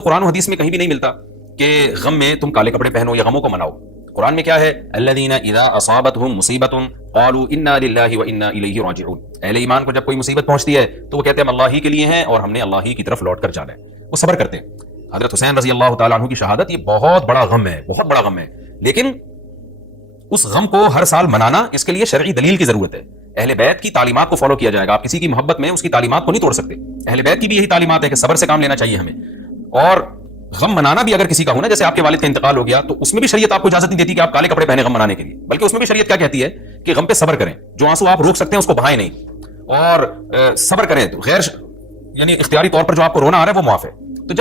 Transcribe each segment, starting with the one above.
قرآن و حدیث میں کہیں بھی نہیں ملتا کہ غم میں تم کالے کپڑے پہنو یا غموں کو مناؤ. قرآن میں کیا ہے؟ الذین اذا اصابتهم مصیبۃ قالوا انا للہ وانا الیہ راجعون. اہل ایمان کو جب کوئی مصیبت پہنچتی ہے تو وہ کہتے ہیں ہم اللہ ہی کے لیے ہیں اور ہم نے اللہ ہی کی طرف لوٹ کر جانا ہے. وہ صبر کرتے ہیں. حضرت حسین رضی اللہ تعالیٰ عنہ کی شہادت یہ بہت بڑا غم ہے، بہت بڑا غم ہے، لیکن اس غم کو ہر سال منانا اس کے لیے شرعی دلیل کی ضرورت ہے. اہل بیت کی تعلیمات کو فالو کیا جائے گا. آپ کسی کی محبت میں اس کی تعلیمات کو نہیں توڑ سکتے. اہل بیت کی بھی یہی تعلیمات ہے کہ صبر سے کام لینا چاہیے ہمیں. اور غم منانا بھی اگر کسی کا ہونا، جیسے آپ کے والد کا انتقال ہو گیا، تو اس میں بھی شریعت آپ کو اجازت نہیں دیتی کہ آپ کالے کپڑے پہنے غم منانے کے لیے، بلکہ اس میں بھی شریعت کیا کہتی ہے کہ غم پہ صبر کریں. جو آنسو آپ روک سکتے ہیں اس کو بہائیں نہیں، اور صبر کریں. غیر یعنی اختیاری طور پر جو آپ کو رونا آ رہا ہے وہ معاف ہے. تو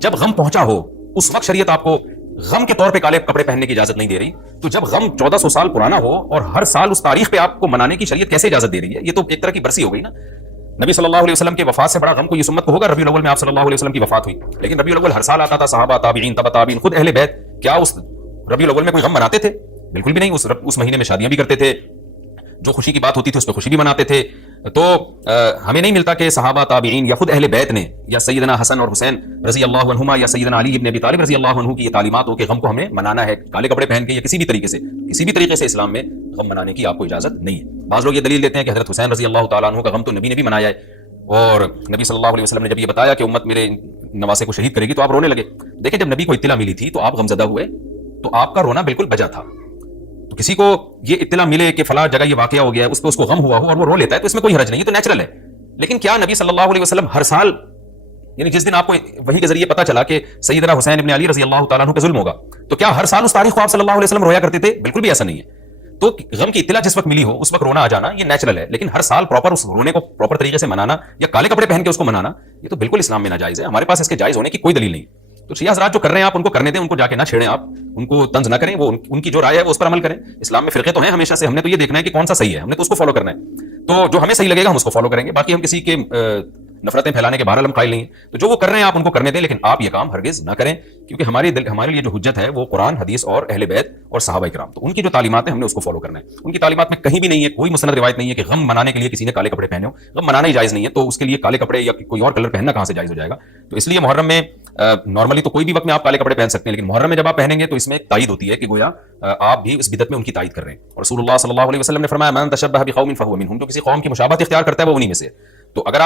جب غم پہنچا ہو اس وقت شریعت آپ کو غم کے طور پہ کالے کپڑے پہننے کی اجازت نہیں دے رہی. تو جب غم 1400 سال پرانا ہو اور ہر سال اس تاریخ پہ آپ کو منانے کی شریعت کیسے اجازت دے رہی ہے؟ یہ تو ایک طرح کی برسی ہو گئی نا. نبی صلی اللہ علیہ وسلم کے وفات سے بڑا غم کو اس امت کو ہوگا ربیع الاول میں آپ صلی اللہ علیہ وسلم کی وفات ہوئی. لیکن ربیع الاول ہر سال آتا تھا. صحابہ، تابعین، تبع تابعین، خود اہل بیت کیا اس ربیع الاول میں کوئی غم مناتے تھے؟ بالکل بھی نہیں. اس مہینے میں شادیاں بھی کرتے تھے، جو خوشی کی بات ہوتی تھی اس پہ خوشی بھی مناتے تھے. تو ہمیں نہیں ملتا کہ صحابہ، تابعین یا خود اہل بیت نے یا سیدنا حسن اور حسین رضی اللہ عنہما یا سیدنا علی ابن ابی طالب رضی اللہ عنہ کی یہ تعلیمات ہو کہ غم کو ہمیں منانا ہے کالے کپڑے پہن کے یا کسی بھی طریقے سے اسلام میں غم منانے کی آپ کو اجازت نہیں ہے. بعض لوگ یہ دلیل دیتے ہیں کہ حضرت حسین رضی اللہ تعالیٰ عنہ کا غم تو نبی نے بھی منایا ہے، اور نبی صلی اللہ علیہ وسلم نے جب یہ بتایا کہ امت میرے نواسے کو شہید کرے گی تو آپ رونے لگے. دیکھیں، جب نبی کو اطلاع ملی تھی تو آپ غمزدہ ہوئے، تو آپ کا رونا بالکل بجا تھا. تو کسی کو یہ اطلاع ملے کہ فلاں جگہ یہ واقعہ ہو گیا ہے، اس پہ اس کو غم ہوا ہو اور وہ رو لیتا ہے، تو اس میں کوئی حرج نہیں، یہ تو نیچرل ہے. لیکن کیا نبی صلی اللہ علیہ وسلم ہر سال، یعنی جس دن آپ کو وحی کے ذریعے پتا چلا کہ سیدنا حسین ابن علی رضی اللہ تعالیٰ عنہ پہ ظلم ہوگا، تو کیا ہر سال اس تاریخ کو آپ صلی اللہ علیہ وسلم رویا کرتے تھے؟ بالکل بھی ایسا نہیں ہے. تو غم کی اطلاع جس وقت ملی ہو اس وقت رونا آ جانا یہ نیچرل ہے. لیکن ہر سال پراپر اس رونے کو پراپر طریقے سے منانا یا کالے کپڑے پہن کے اس کو منانا، یہ تو بالکل اسلام میں ناجائز ہے. ہمارے پاس اس کے جائز ہونے کی کوئی دلیل نہیں. تو شیعہ حضرات جو کر رہے ہیں آپ ان کو کرنے دیں، ان کو جا کے نہ چھیڑیں، آپ ان کو طنز نہ کریں. وہ ان کی جو رائے ہے وہ اس پر عمل کریں. اسلام میں فرقے تو ہیں ہمیشہ سے، ہم نے تو یہ دیکھنا ہے کہ کون سا صحیح ہے، ہم نے تو اس کو فالو کرنا ہے. تو جو ہمیں صحیح لگے گا ہم اس کو فالو کریں گے. باقی ہم کسی کے نفرتیں پھیلانے کے بہرحال ہم قائل نہیں ہیں. تو جو وہ کر رہے ہیں آپ ان کو کرنے دیں، لیکن آپ یہ کام ہرگز نہ کریں، کیونکہ ہمارے لیے جو حجت ہے وہ قرآن، حدیث اور اہل بیت اور صحابہ کرام. تو ان کی جو تعلیمات ہیں ہم نے اس کو فالو کرنا ہے. ان کی تعلیمات میں کہیں بھی نہیں ہے، کوئی مستند روایت نہیں ہے کہ غم منانے کے لیے کسی نے کالے کپڑے پہنے ہو. غم منانا ہی جائز نہیں ہے، تو اس کے لیے کالے کپڑے یا کوئی اور کلر پہننا کہاں سے جائز ہو جائے گا؟ تو اس لیے محرم میں نارملی تو کوئی بھی وقت میں آپ کالے کپڑے پہن سکتے ہیں، لیکن محرم میں جب آپ پہنیں گے تو اس میں ایک تائید ہوتی ہے کہ گویا آپ بھی اس بدعت میں ان کی تائید کر رہے ہیں. اور رسول اللہ صلی اللہ علیہ وسلم نے فرمایا من تشبہ بقوم فہو منہم، جو کسی قوم کی مشابہت اختیار کرتا ہے وہ انہی میں سے. تو اگر